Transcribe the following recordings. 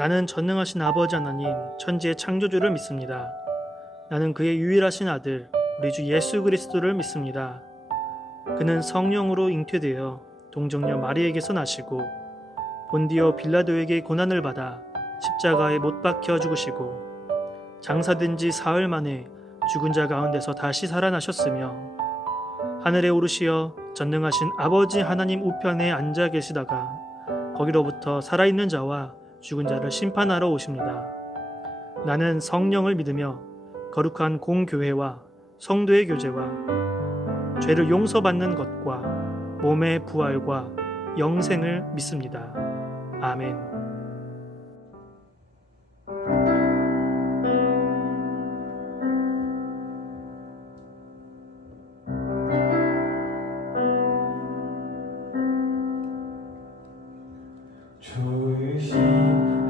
나는 전능하신 아버지 하나님, 천지의 창조주를 믿습니다. 나는 그의 유일하신 아들, 우리 주 예수 그리스도를 믿습니다. 그는 성령으로 잉태되어 동정녀 마리에게서 나시고 본디오 빌라도에게 고난을 받아 십자가에 못 박혀 죽으시고 장사된 지 사흘 만에 죽은 자 가운데서 다시 살아나셨으며 하늘에 오르시어 전능하신 아버지 하나님 우편에 앉아 계시다가 거기로부터 살아있는 자와 죽은 자를 심판하러 오십니다. 나는 성령을 믿으며 거룩한 공교회와 성도의 교제와 죄를 용서받는 것과 몸의 부활과 영생을 믿습니다. 아멘. 좋으신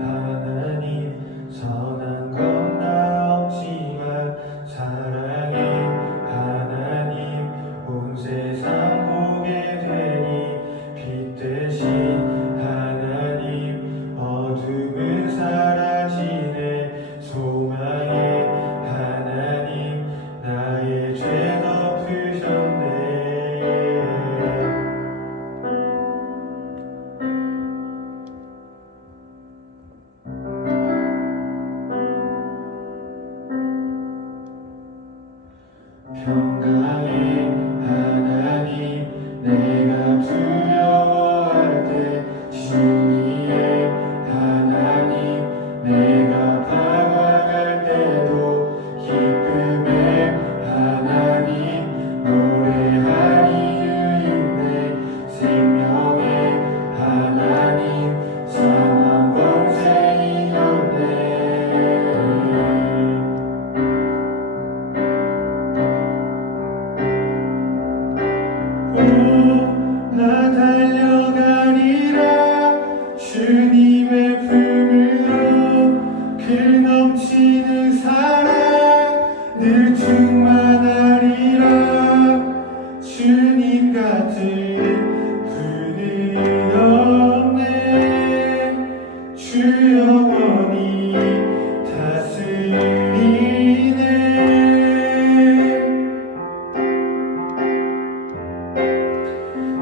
하나님, 선한 건 다 없지만 사랑의 하나님, 온 세상 보게 되니 빛 대신 하나님, 어둠은 사라지네. 소망의 하나님, 나의 죄 덮으셨네. 평강의 하나님, 내가 두려워할 때 진리의 하나님, 내가 다가갈 때도 기쁨의 하나님, 노래할 이유 있네. 생명의 하나님, 사망 권세 이겼네. 나 달려가리라 주님의 품으로, 그 넘치는 사랑 늘 충만하리라. 주님 같은 분은 없네. 주 영원히 다스리네.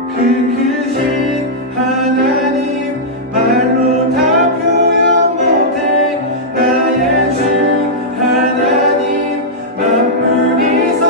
그 크신 하나님, 말로 다 표현 못해. 나의 주 하나님, 만물이 서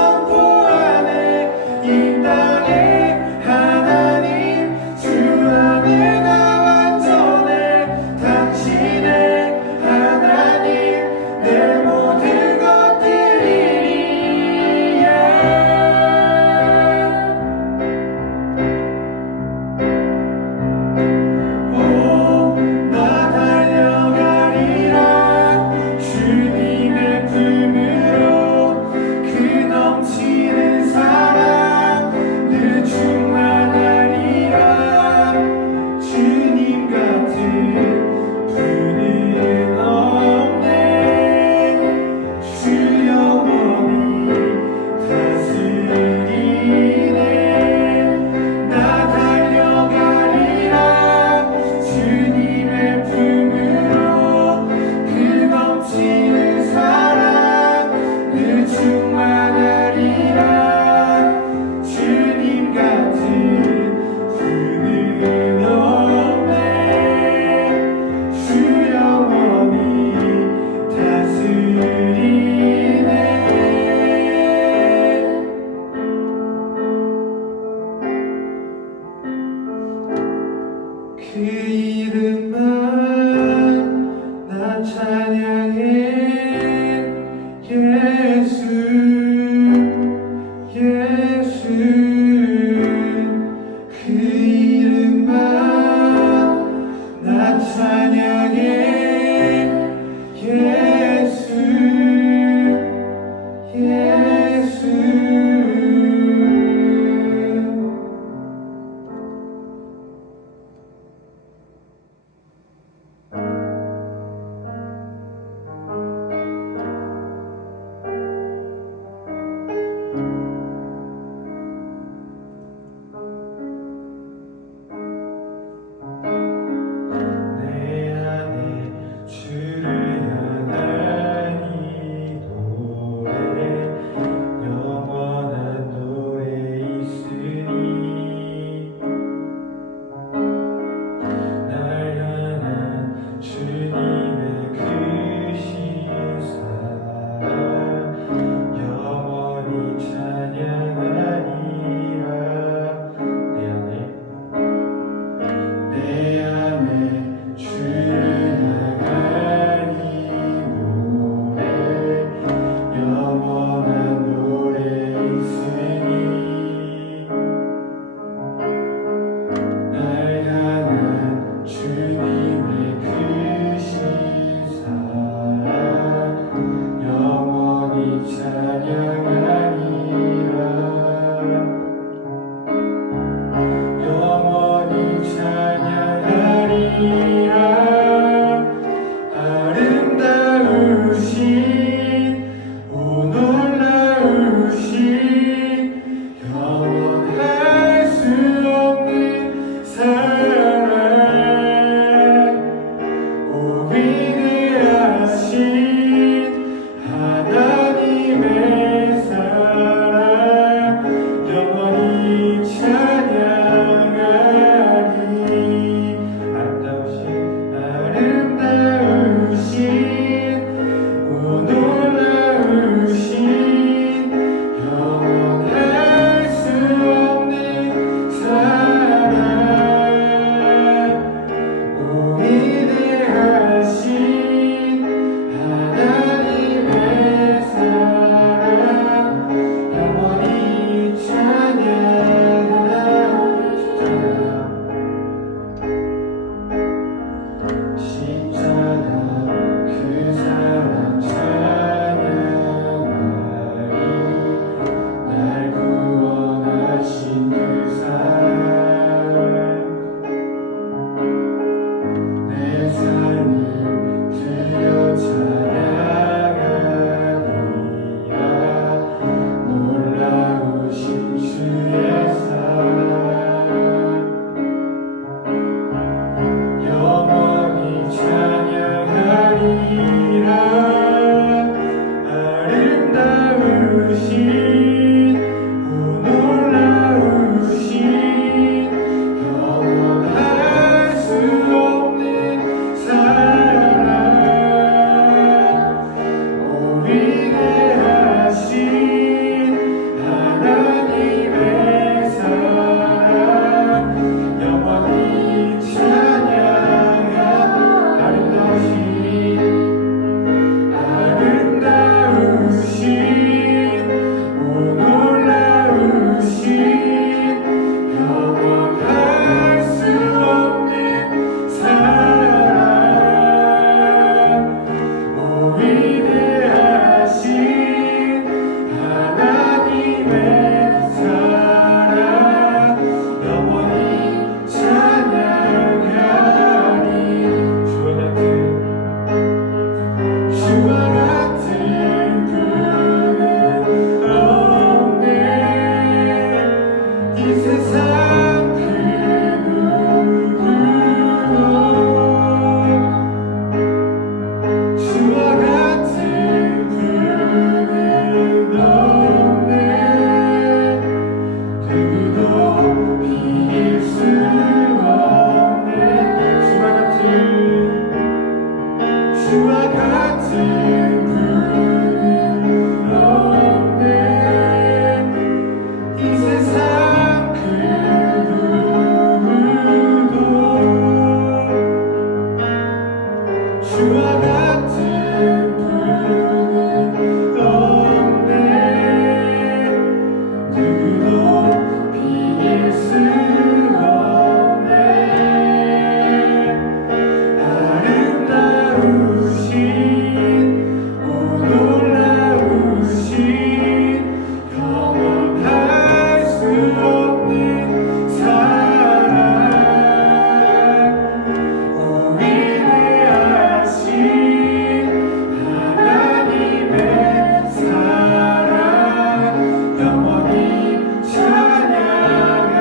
영원히 찬양하리.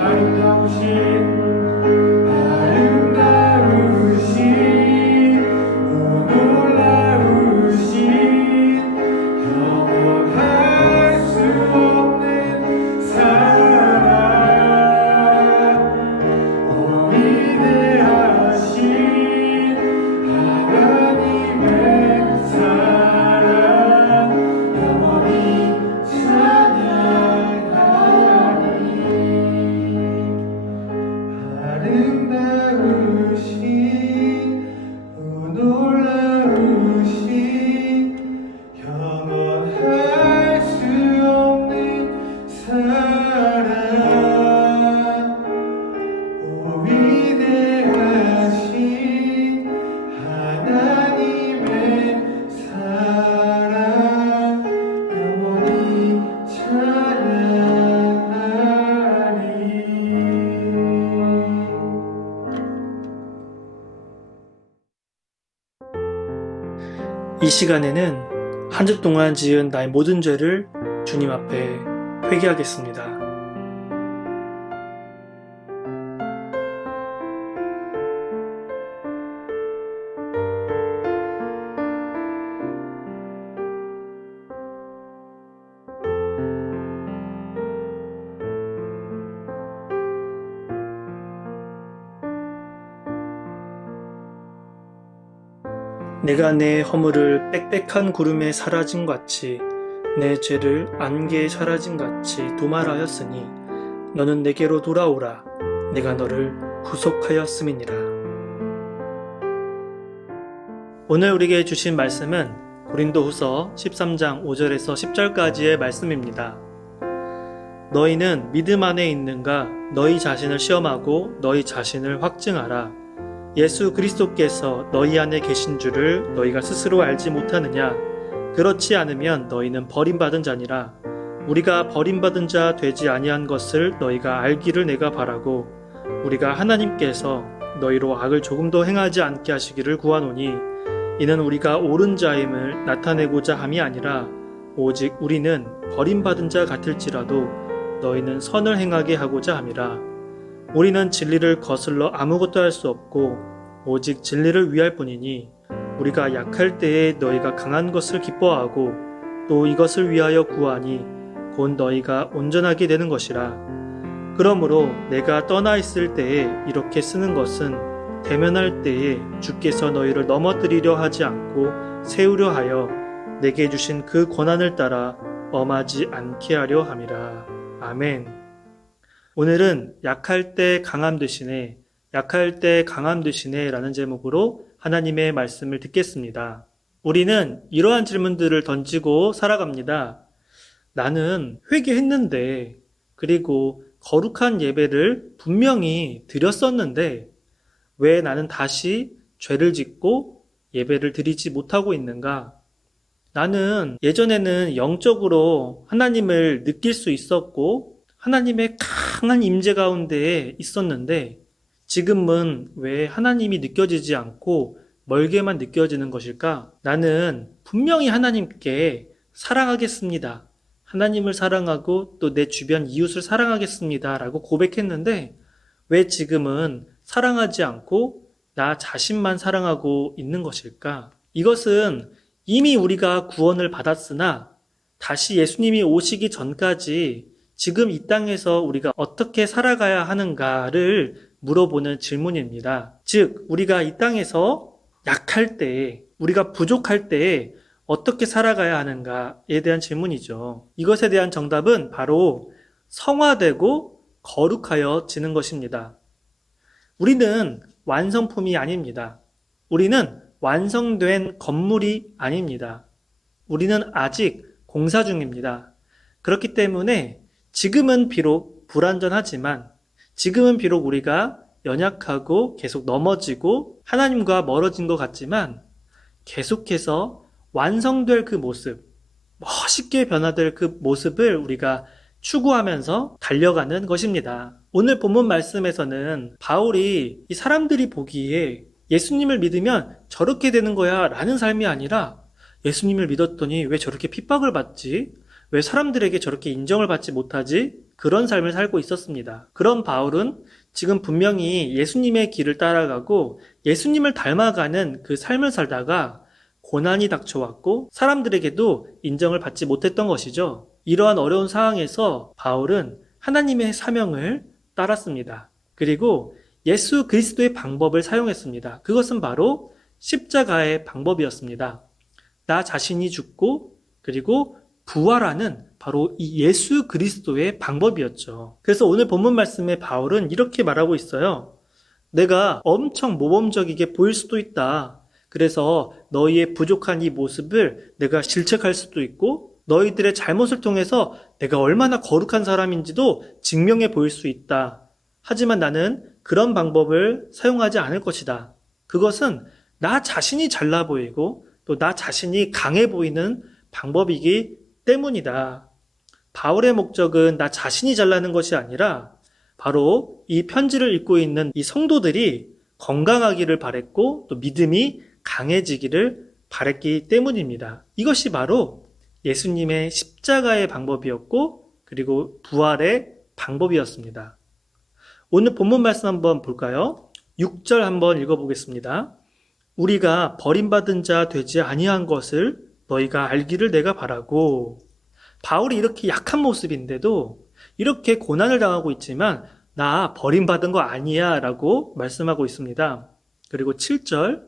아름다우신 오 놀라우신 영원할 수 없는 사랑, 오 위대하신 하나님의 사랑, 영원히 찬양하리. 아름다우신 오 놀라우신 영원할 수 없는 사랑, 오 위대하신 하나님의 사랑, 영원히 찬양하리. 이 시간에는 한 주 동안 지은 나의 모든 죄를 주님 앞에 회개하겠습니다. 내가 내 허물을 빽빽한 구름에 사라진 같이 내 죄를 안개에 사라진 같이 도말하였으니 너는 내게로 돌아오라. 내가 너를 구속하였음이니라. 오늘 우리에게 주신 말씀은 고린도후서 13장 5절에서 10절까지의 말씀입니다. 너희는 믿음 안에 있는가? 너희 자신을 시험하고 너희 자신을 확증하라. 예수 그리스도께서 너희 안에 계신 줄을 너희가 스스로 알지 못하느냐? 그렇지 않으면 너희는 버림받은 자니라. 우리가 버림받은 자 되지 아니한 것을 너희가 알기를 내가 바라고 우리가 하나님께서 너희로 악을 조금도 행하지 않게 하시기를 구하노니 이는 우리가 옳은 자임을 나타내고자 함이 아니라 오직 우리는 버림받은 자 같을지라도 너희는 선을 행하게 하고자 함이라. 우리는 진리를 거슬러 아무것도 할 수 없고 오직 진리를 위할 뿐이니 우리가 약할 때에 너희가 강한 것을 기뻐하고 또 이것을 위하여 구하니 곧 너희가 온전하게 되는 것이라. 그러므로 내가 떠나 있을 때에 이렇게 쓰는 것은 대면할 때에 주께서 너희를 넘어뜨리려 하지 않고 세우려 하여 내게 주신 그 권한을 따라 엄하지 않게 하려 함이라. 아멘. 오늘은 약할 때 강함 되시네, 약할 때 강함 되시네 라는 제목으로 하나님의 말씀을 듣겠습니다. 우리는 이러한 질문들을 던지고 살아갑니다. 나는 회개했는데, 그리고 거룩한 예배를 분명히 드렸었는데 왜 나는 다시 죄를 짓고 예배를 드리지 못하고 있는가? 나는 예전에는 영적으로 하나님을 느낄 수 있었고 하나님의 강한 임재 가운데에 있었는데 지금은 왜 하나님이 느껴지지 않고 멀게만 느껴지는 것일까? 나는 분명히 하나님께 사랑하겠습니다. 하나님을 사랑하고 또 내 주변 이웃을 사랑하겠습니다 라고 고백했는데 왜 지금은 사랑하지 않고 나 자신만 사랑하고 있는 것일까? 이것은 이미 우리가 구원을 받았으나 다시 예수님이 오시기 전까지 지금 이 땅에서 우리가 어떻게 살아가야 하는가를 물어보는 질문입니다. 즉, 우리가 이 땅에서 약할 때, 우리가 부족할 때 어떻게 살아가야 하는가에 대한 질문이죠. 이것에 대한 정답은 바로 성화되고 거룩하여지는 것입니다. 우리는 완성품이 아닙니다. 우리는 완성된 건물이 아닙니다. 우리는 아직 공사 중입니다. 그렇기 때문에 지금은 비록 불완전하지만 지금은 비록 우리가 연약하고 계속 넘어지고 하나님과 멀어진 것 같지만 계속해서 완성될 그 모습, 멋있게 변화될 그 모습을 우리가 추구하면서 달려가는 것입니다. 오늘 본문 말씀에서는 바울이 이 사람들이 보기에 예수님을 믿으면 저렇게 되는 거야 라는 삶이 아니라 예수님을 믿었더니 왜 저렇게 핍박을 받지? 왜 사람들에게 저렇게 인정을 받지 못하지? 그런 삶을 살고 있었습니다. 그런 바울은 지금 분명히 예수님의 길을 따라가고 예수님을 닮아가는 그 삶을 살다가 고난이 닥쳐왔고 사람들에게도 인정을 받지 못했던 것이죠. 이러한 어려운 상황에서 바울은 하나님의 사명을 따랐습니다. 그리고 예수 그리스도의 방법을 사용했습니다. 그것은 바로 십자가의 방법이었습니다. 나 자신이 죽고 그리고 부활하는 바로 이 예수 그리스도의 방법이었죠. 그래서 오늘 본문 말씀에 바울은 이렇게 말하고 있어요. 내가 엄청 모범적이게 보일 수도 있다. 그래서 너희의 부족한 이 모습을 내가 질책할 수도 있고 너희들의 잘못을 통해서 내가 얼마나 거룩한 사람인지도 증명해 보일 수 있다. 하지만 나는 그런 방법을 사용하지 않을 것이다. 그것은 나 자신이 잘나 보이고 또 나 자신이 강해 보이는 방법이기 때문이다. 바울의 목적은 나 자신이 잘나는 것이 아니라 바로 이 편지를 읽고 있는 이 성도들이 건강하기를 바랬고 또 믿음이 강해지기를 바랬기 때문입니다. 이것이 바로 예수님의 십자가의 방법이었고 그리고 부활의 방법이었습니다. 오늘 본문 말씀 한번 볼까요? 6절 한번 읽어보겠습니다. 우리가 버림받은 자 되지 아니한 것을 너희가 알기를 내가 바라고. 바울이 이렇게 약한 모습인데도 이렇게 고난을 당하고 있지만 나 버림받은 거 아니야 라고 말씀하고 있습니다. 그리고 7절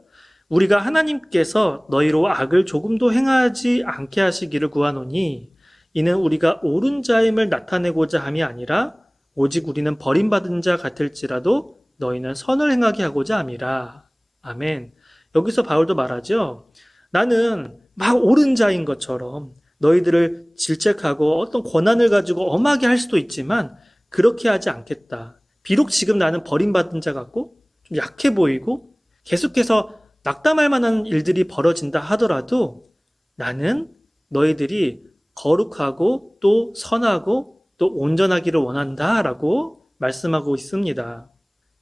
우리가 하나님께서 너희로 악을 조금도 행하지 않게 하시기를 구하노니 이는 우리가 옳은 자임을 나타내고자 함이 아니라 오직 우리는 버림받은 자 같을지라도 너희는 선을 행하게 하고자 함이라. 아멘. 여기서 바울도 말하죠. 나는 막 옳은 자인 것처럼 너희들을 질책하고 어떤 권한을 가지고 엄하게 할 수도 있지만 그렇게 하지 않겠다. 비록 지금 나는 버림받은 자 같고 좀 약해 보이고 계속해서 낙담할 만한 일들이 벌어진다 하더라도 나는 너희들이 거룩하고 또 선하고 또 온전하기를 원한다라고 말씀하고 있습니다.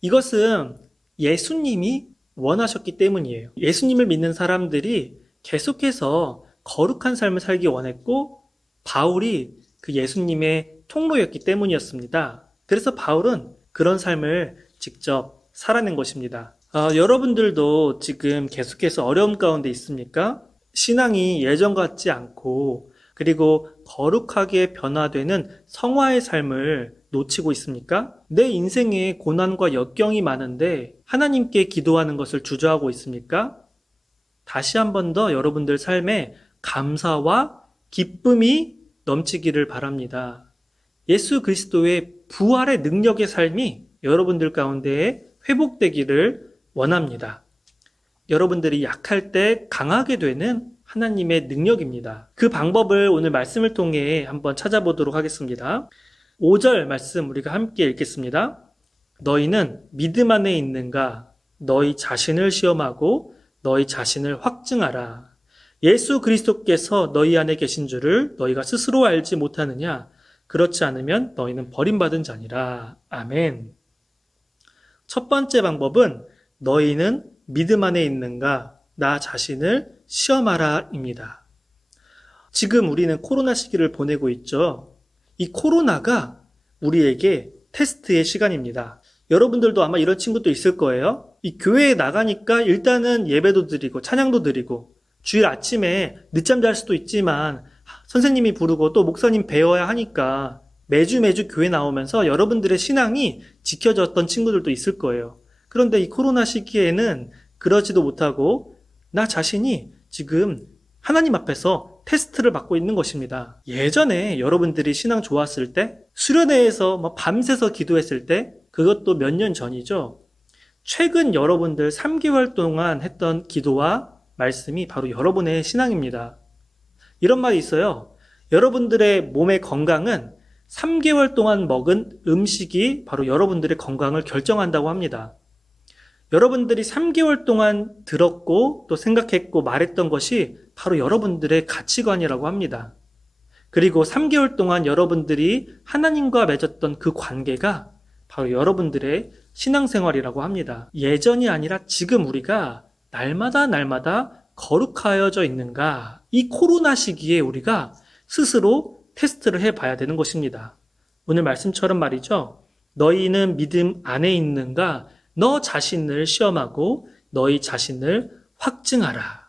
이것은 예수님이 원하셨기 때문이에요. 예수님을 믿는 사람들이 계속해서 거룩한 삶을 살기 원했고 바울이 그 예수님의 통로였기 때문이었습니다. 그래서 바울은 그런 삶을 직접 살아낸 것입니다. 여러분들도 지금 계속해서 어려움 가운데 있습니까? 신앙이 예전 같지 않고 그리고 거룩하게 변화되는 성화의 삶을 놓치고 있습니까? 내 인생에 고난과 역경이 많은데 하나님께 기도하는 것을 주저하고 있습니까? 다시 한 번 더 여러분들 삶에 감사와 기쁨이 넘치기를 바랍니다. 예수 그리스도의 부활의 능력의 삶이 여러분들 가운데 회복되기를 원합니다. 여러분들이 약할 때 강하게 되는 하나님의 능력입니다. 그 방법을 오늘 말씀을 통해 한번 찾아보도록 하겠습니다. 5절 말씀 우리가 함께 읽겠습니다. 너희는 믿음 안에 있는가? 너희 자신을 시험하고 너희 자신을 확증하라. 예수 그리스도께서 너희 안에 계신 줄을 너희가 스스로 알지 못하느냐? 그렇지 않으면 너희는 버림받은 자니라. 아멘. 첫 번째 방법은 너희는 믿음 안에 있는가? 나 자신을 시험하라 입니다. 지금 우리는 코로나 시기를 보내고 있죠. 이 코로나가 우리에게 테스트의 시간입니다. 여러분들도 아마 이런 친구도 있을 거예요. 이 교회에 나가니까 일단은 예배도 드리고 찬양도 드리고 주일 아침에 늦잠 잘 수도 있지만 선생님이 부르고 또 목사님 배워야 하니까 매주 교회 나오면서 여러분들의 신앙이 지켜졌던 친구들도 있을 거예요. 그런데 이 코로나 시기에는 그러지도 못하고 나 자신이 지금 하나님 앞에서 테스트를 받고 있는 것입니다. 예전에 여러분들이 신앙 좋았을 때 수련회에서 밤새서 기도했을 때 그것도 몇 년 전이죠. 최근 여러분들 3개월 동안 했던 기도와 말씀이 바로 여러분의 신앙입니다. 이런 말이 있어요. 여러분들의 몸의 건강은 3개월 동안 먹은 음식이 바로 여러분들의 건강을 결정한다고 합니다. 여러분들이 3개월 동안 들었고 또 생각했고 말했던 것이 바로 여러분들의 가치관이라고 합니다. 그리고 3개월 동안 여러분들이 하나님과 맺었던 그 관계가 바로 여러분들의 신앙생활이라고 합니다. 예전이 아니라 지금 우리가 날마다 거룩하여져 있는가? 이 코로나 시기에 우리가 스스로 테스트를 해봐야 되는 것입니다. 오늘 말씀처럼 말이죠. 너희는 믿음 안에 있는가? 너 자신을 시험하고 너희 자신을 확증하라.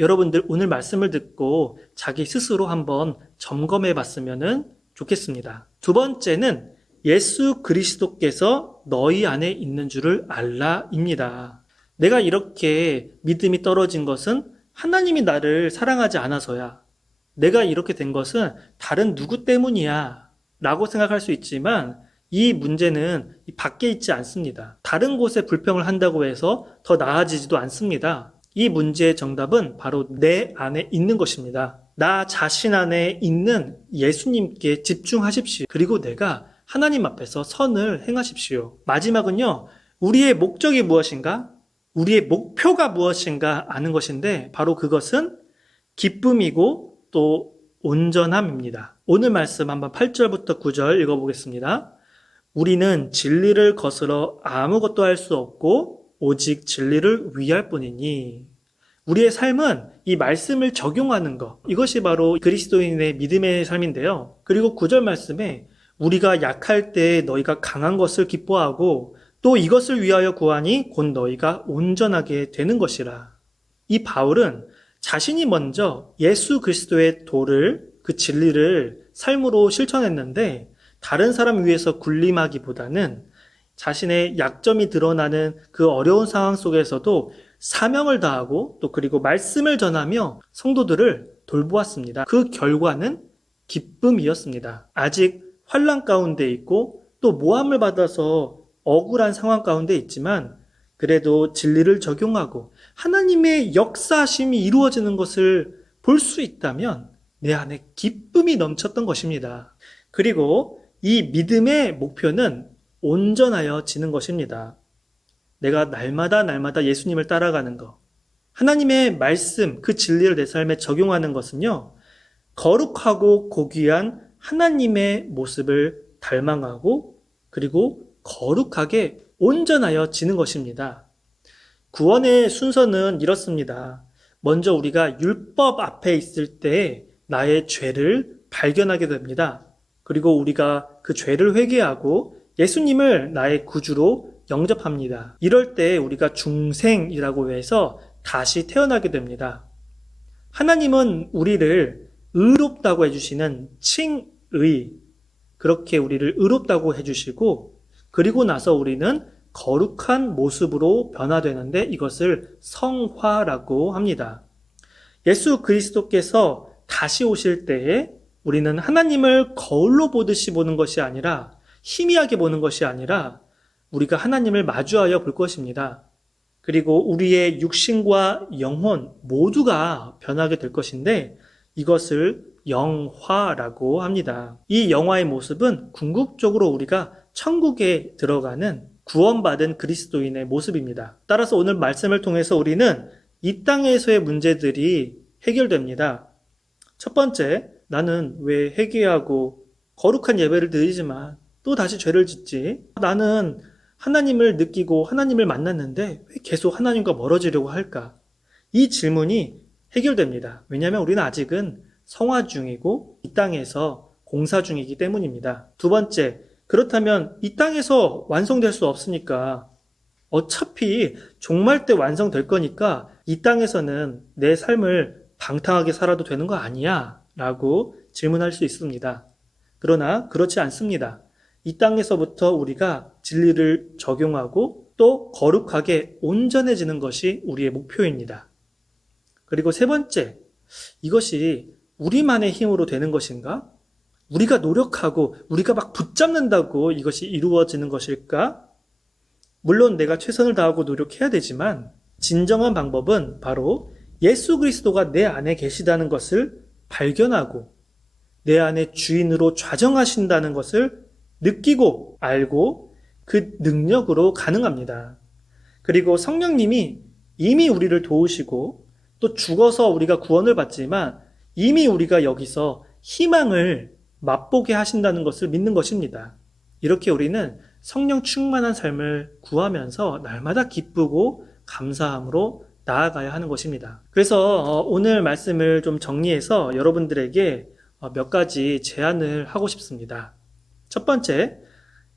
여러분들 오늘 말씀을 듣고 자기 스스로 한번 점검해 봤으면 좋겠습니다. 두 번째는 예수 그리스도께서 너희 안에 있는 줄을 알라입니다. 내가 이렇게 믿음이 떨어진 것은 하나님이 나를 사랑하지 않아서야. 내가 이렇게 된 것은 다른 누구 때문이야 라고 생각할 수 있지만 이 문제는 밖에 있지 않습니다. 다른 곳에 불평을 한다고 해서 더 나아지지도 않습니다. 이 문제의 정답은 바로 내 안에 있는 것입니다. 나 자신 안에 있는 예수님께 집중하십시오. 그리고 내가 하나님 앞에서 선을 행하십시오. 마지막은요, 우리의 목적이 무엇인가? 우리의 목표가 무엇인가 아는 것인데 바로 그것은 기쁨이고 또 온전함입니다. 오늘 말씀 한번 8절부터 9절 읽어보겠습니다. 우리는 진리를 거스러 아무것도 할 수 없고 오직 진리를 위할 뿐이니 우리의 삶은 이 말씀을 적용하는 것, 이것이 바로 그리스도인의 믿음의 삶인데요. 그리고 9절 말씀에 우리가 약할 때 너희가 강한 것을 기뻐하고 또 이것을 위하여 구하니 곧 너희가 온전하게 되는 것이라. 이 바울은 자신이 먼저 예수 그리스도의 도를, 그 진리를 삶으로 실천했는데 다른 사람 위해서 군림하기보다는 자신의 약점이 드러나는 그 어려운 상황 속에서도 사명을 다하고 또 그리고 말씀을 전하며 성도들을 돌보았습니다. 그 결과는 기쁨이었습니다. 아직 환난 가운데 있고 또 모함을 받아서 억울한 상황 가운데 있지만 그래도 진리를 적용하고 하나님의 역사심이 이루어지는 것을 볼 수 있다면 내 안에 기쁨이 넘쳤던 것입니다. 그리고 이 믿음의 목표는 온전하여지는 것입니다. 내가 날마다 예수님을 따라가는 것, 하나님의 말씀, 그 진리를 내 삶에 적용하는 것은요, 거룩하고 고귀한 하나님의 모습을 닮아가고 그리고 거룩하게 온전하여지는 것입니다. 구원의 순서는 이렇습니다. 먼저 우리가 율법 앞에 있을 때 나의 죄를 발견하게 됩니다. 그리고 우리가 그 죄를 회개하고 예수님을 나의 구주로 영접합니다. 이럴 때 우리가 중생이라고 해서 다시 태어나게 됩니다. 하나님은 우리를 의롭다고 해주시는 칭의, 그렇게 우리를 의롭다고 해주시고 그리고 나서 우리는 거룩한 모습으로 변화되는데 이것을 성화라고 합니다. 예수 그리스도께서 다시 오실 때에 우리는 하나님을 거울로 보듯이 보는 것이 아니라 희미하게 보는 것이 아니라 우리가 하나님을 마주하여 볼 것입니다. 그리고 우리의 육신과 영혼 모두가 변하게 될 것인데 이것을 영화라고 합니다. 이 영화의 모습은 궁극적으로 우리가 천국에 들어가는 구원받은 그리스도인의 모습입니다. 따라서 오늘 말씀을 통해서 우리는 이 땅에서의 문제들이 해결됩니다. 첫 번째, 나는 왜 회개하고 거룩한 예배를 드리지만 또 다시 죄를 짓지? 나는 하나님을 느끼고 하나님을 만났는데 왜 계속 하나님과 멀어지려고 할까? 이 질문이 해결됩니다. 왜냐하면 우리는 아직은 성화 중이고 이 땅에서 공사 중이기 때문입니다. 두 번째, 그렇다면 이 땅에서 완성될 수 없으니까 어차피 종말 때 완성될 거니까 이 땅에서는 내 삶을 방탕하게 살아도 되는 거 아니야? 라고 질문할 수 있습니다. 그러나 그렇지 않습니다. 이 땅에서부터 우리가 진리를 적용하고 또 거룩하게 온전해지는 것이 우리의 목표입니다. 그리고 세 번째, 이것이 우리만의 힘으로 되는 것인가? 우리가 노력하고 우리가 막 붙잡는다고 이것이 이루어지는 것일까? 물론 내가 최선을 다하고 노력해야 되지만 진정한 방법은 바로 예수 그리스도가 내 안에 계시다는 것을 발견하고 내 안에 주인으로 좌정하신다는 것을 느끼고 알고 그 능력으로 가능합니다. 그리고 성령님이 이미 우리를 도우시고 또 죽어서 우리가 구원을 받지만 이미 우리가 여기서 희망을 맛보게 하신다는 것을 믿는 것입니다. 이렇게 우리는 성령 충만한 삶을 구하면서 날마다 기쁘고 감사함으로 나아가야 하는 것입니다. 그래서 오늘 말씀을 좀 정리해서 여러분들에게 몇 가지 제안을 하고 싶습니다. 첫 번째,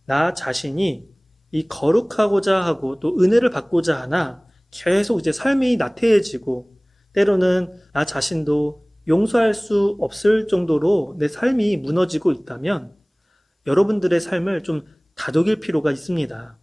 나 자신이 이 거룩하고자 하고 또 은혜를 받고자 하나 계속 이제 삶이 나태해지고 때로는 나 자신도 용서할 수 없을 정도로 내 삶이 무너지고 있다면 여러분들의 삶을 좀 다독일 필요가 있습니다.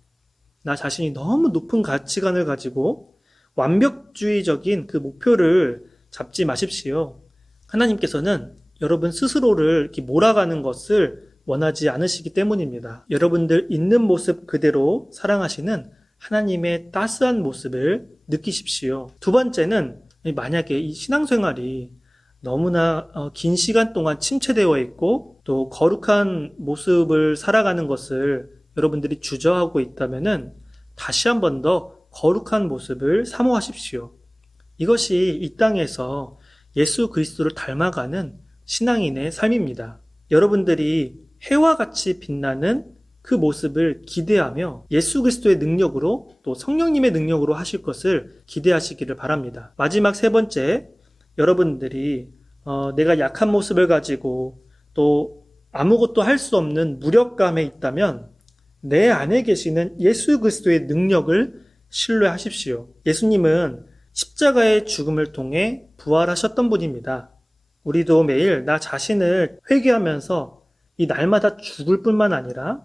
나 자신이 너무 높은 가치관을 가지고 완벽주의적인 그 목표를 잡지 마십시오. 하나님께서는 여러분 스스로를 이렇게 몰아가는 것을 원하지 않으시기 때문입니다. 여러분들 있는 모습 그대로 사랑하시는 하나님의 따스한 모습을 느끼십시오. 두 번째는 만약에 이 신앙생활이 너무나 긴 시간 동안 침체되어 있고 또 거룩한 모습을 살아가는 것을 여러분들이 주저하고 있다면은 다시 한 번 더 거룩한 모습을 사모하십시오. 이것이 이 땅에서 예수 그리스도를 닮아가는 신앙인의 삶입니다. 여러분들이 해와 같이 빛나는 그 모습을 기대하며 예수 그리스도의 능력으로 또 성령님의 능력으로 하실 것을 기대하시기를 바랍니다. 마지막 세 번째, 여러분들이 내가 약한 모습을 가지고 또 아무것도 할 수 없는 무력감에 있다면 내 안에 계시는 예수 그리스도의 능력을 신뢰하십시오. 예수님은 십자가의 죽음을 통해 부활하셨던 분입니다. 우리도 매일 나 자신을 회개하면서 이 날마다 죽을 뿐만 아니라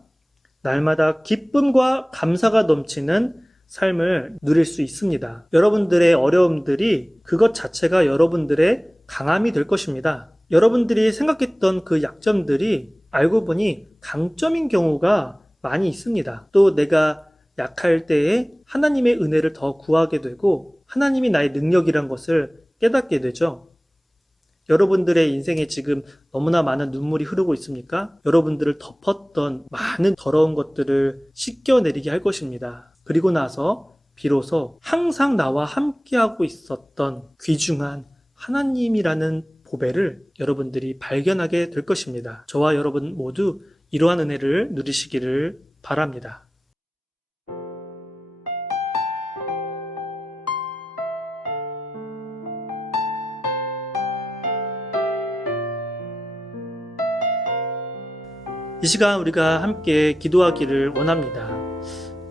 날마다 기쁨과 감사가 넘치는 삶을 누릴 수 있습니다. 여러분들의 어려움들이 그것 자체가 여러분들의 강함이 될 것입니다. 여러분들이 생각했던 그 약점들이 알고 보니 강점인 경우가 많이 있습니다. 또 내가 약할 때에 하나님의 은혜를 더 구하게 되고 하나님이 나의 능력이란 것을 깨닫게 되죠. 여러분들의 인생에 지금 너무나 많은 눈물이 흐르고 있습니까? 여러분들을 덮었던 많은 더러운 것들을 씻겨내리게 할 것입니다. 그리고 나서 비로소 항상 나와 함께하고 있었던 귀중한 하나님이라는 보배를 여러분들이 발견하게 될 것입니다. 저와 여러분 모두 이러한 은혜를 누리시기를 바랍니다. 이 시간 우리가 함께 기도하기를 원합니다.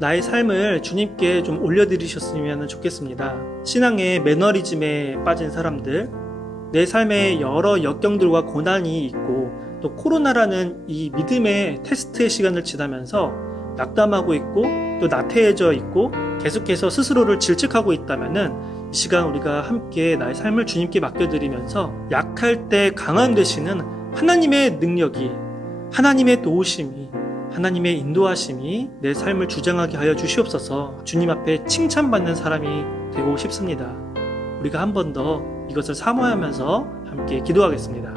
나의 삶을 주님께 좀 올려드리셨으면 좋겠습니다. 신앙의 매너리즘에 빠진 사람들, 내 삶에 여러 역경들과 고난이 있고 또 코로나라는 이 믿음의 테스트의 시간을 지나면서 낙담하고 있고 또 나태해져 있고 계속해서 스스로를 질책하고 있다면은 이 시간 우리가 함께 나의 삶을 주님께 맡겨드리면서 약할 때 강함 되시는 하나님의 능력이, 하나님의 도우심이, 하나님의 인도하심이 내 삶을 주장하게 하여 주시옵소서. 주님 앞에 칭찬받는 사람이 되고 싶습니다. 우리가 한 번 더 이것을 사모하면서 함께 기도하겠습니다.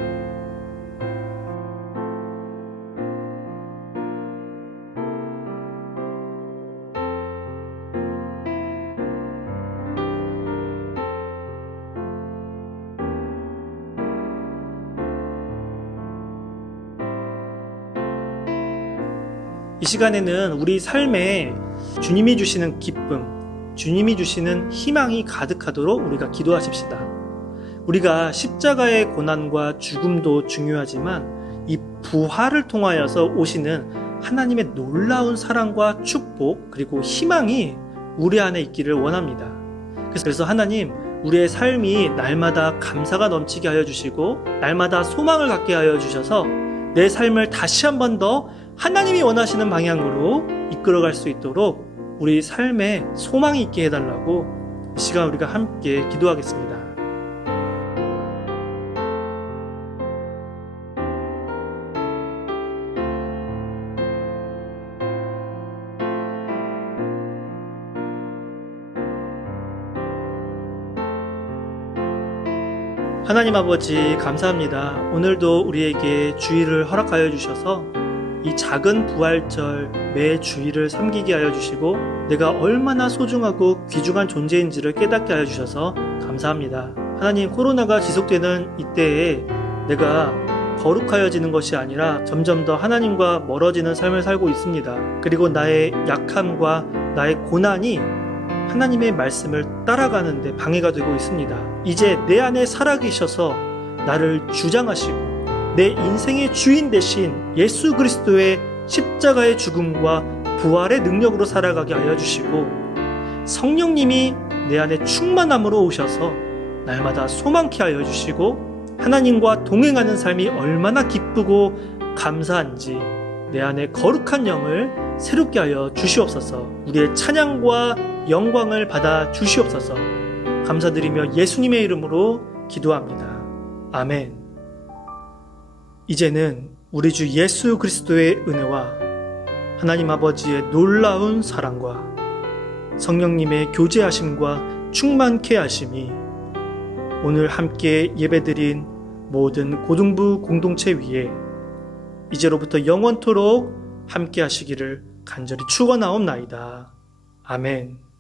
이 시간에는 우리 삶에 주님이 주시는 기쁨, 주님이 주시는 희망이 가득하도록 우리가 기도하십시다. 우리가 십자가의 고난과 죽음도 중요하지만 이 부활을 통하여서 오시는 하나님의 놀라운 사랑과 축복 그리고 희망이 우리 안에 있기를 원합니다. 그래서 하나님, 우리의 삶이 날마다 감사가 넘치게 하여 주시고 날마다 소망을 갖게 하여 주셔서 내 삶을 다시 한 번 더 하나님이 원하시는 방향으로 이끌어갈 수 있도록 우리 삶에 소망이 있게 해달라고 이 시간 우리가 함께 기도하겠습니다. 하나님 아버지 감사합니다. 오늘도 우리에게 주일을 허락하여 주셔서 이 작은 부활절 매 주일을 섬기게 하여 주시고 내가 얼마나 소중하고 귀중한 존재인지를 깨닫게 하여 주셔서 감사합니다. 하나님, 코로나가 지속되는 이때에 내가 거룩하여지는 것이 아니라 점점 더 하나님과 멀어지는 삶을 살고 있습니다. 그리고 나의 약함과 나의 고난이 하나님의 말씀을 따라가는데 방해가 되고 있습니다. 이제 내 안에 살아계셔서 나를 주장하시고 내 인생의 주인 되신 예수 그리스도의 십자가의 죽음과 부활의 능력으로 살아가게 하여 주시고, 성령님이 내 안에 충만함으로 오셔서 날마다 소망케 하여 주시고, 하나님과 동행하는 삶이 얼마나 기쁘고 감사한지 내 안에 거룩한 영을 새롭게 하여 주시옵소서. 우리의 찬양과 영광을 받아 주시옵소서. 감사드리며 예수님의 이름으로 기도합니다. 아멘. 이제는 우리 주 예수 그리스도의 은혜와 하나님 아버지의 놀라운 사랑과 성령님의 교제하심과 충만케 하심이 오늘 함께 예배드린 모든 고등부 공동체 위에 이제로부터 영원토록 함께 하시기를 간절히 축원하옵나이다. 아멘.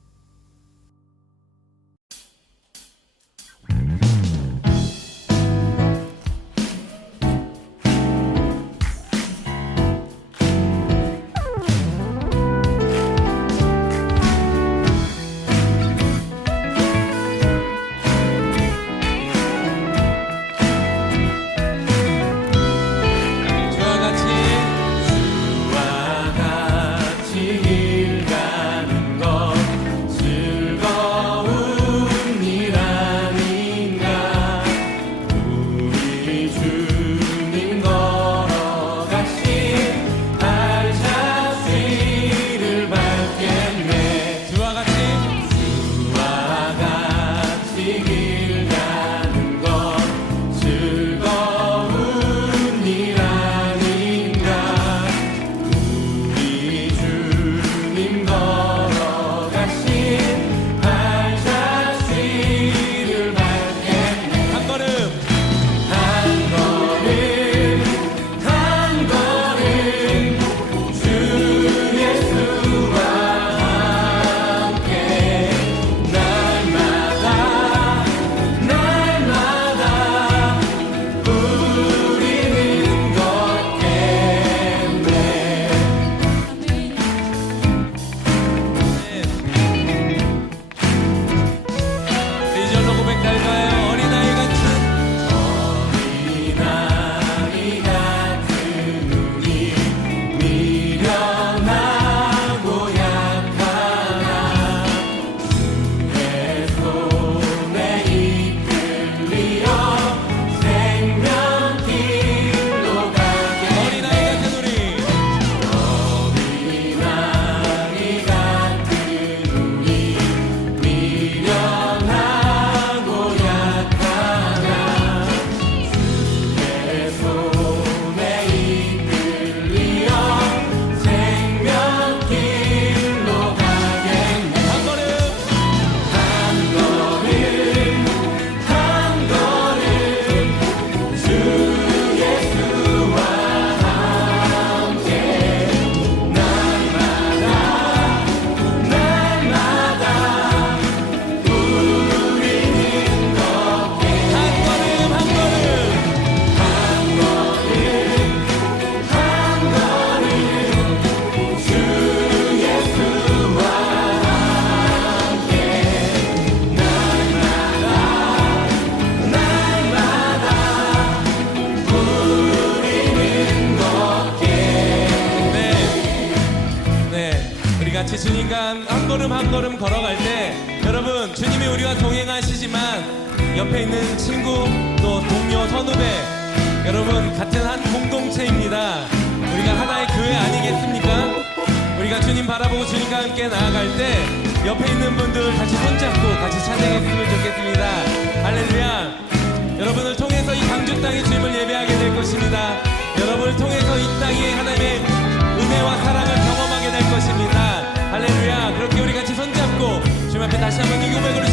같이 주님과 한 걸음 한 걸음 걸어갈 때 여러분 주님이 우리와 동행하시지만 옆에 있는 친구 또 동료 선후배 여러분 같은 한 공동체입니다. 우리가 하나의 교회 아니겠습니까? 우리가 주님 바라보고 주님과 함께 나아갈 때 옆에 있는 분들 같이 손잡고 같이 찬양했으면 좋겠습니다. 할렐루야. 여러분을 통해서 이 광주 땅에 주님을 예배하게 될 것입니다. 여러분을 통해서 이 땅에 하나님의 은혜와 사랑을 경험하게 될 것입니다. 할렐루야. 그렇게 우리 같이 손잡고 주님 앞에 다시 한번 이 고백을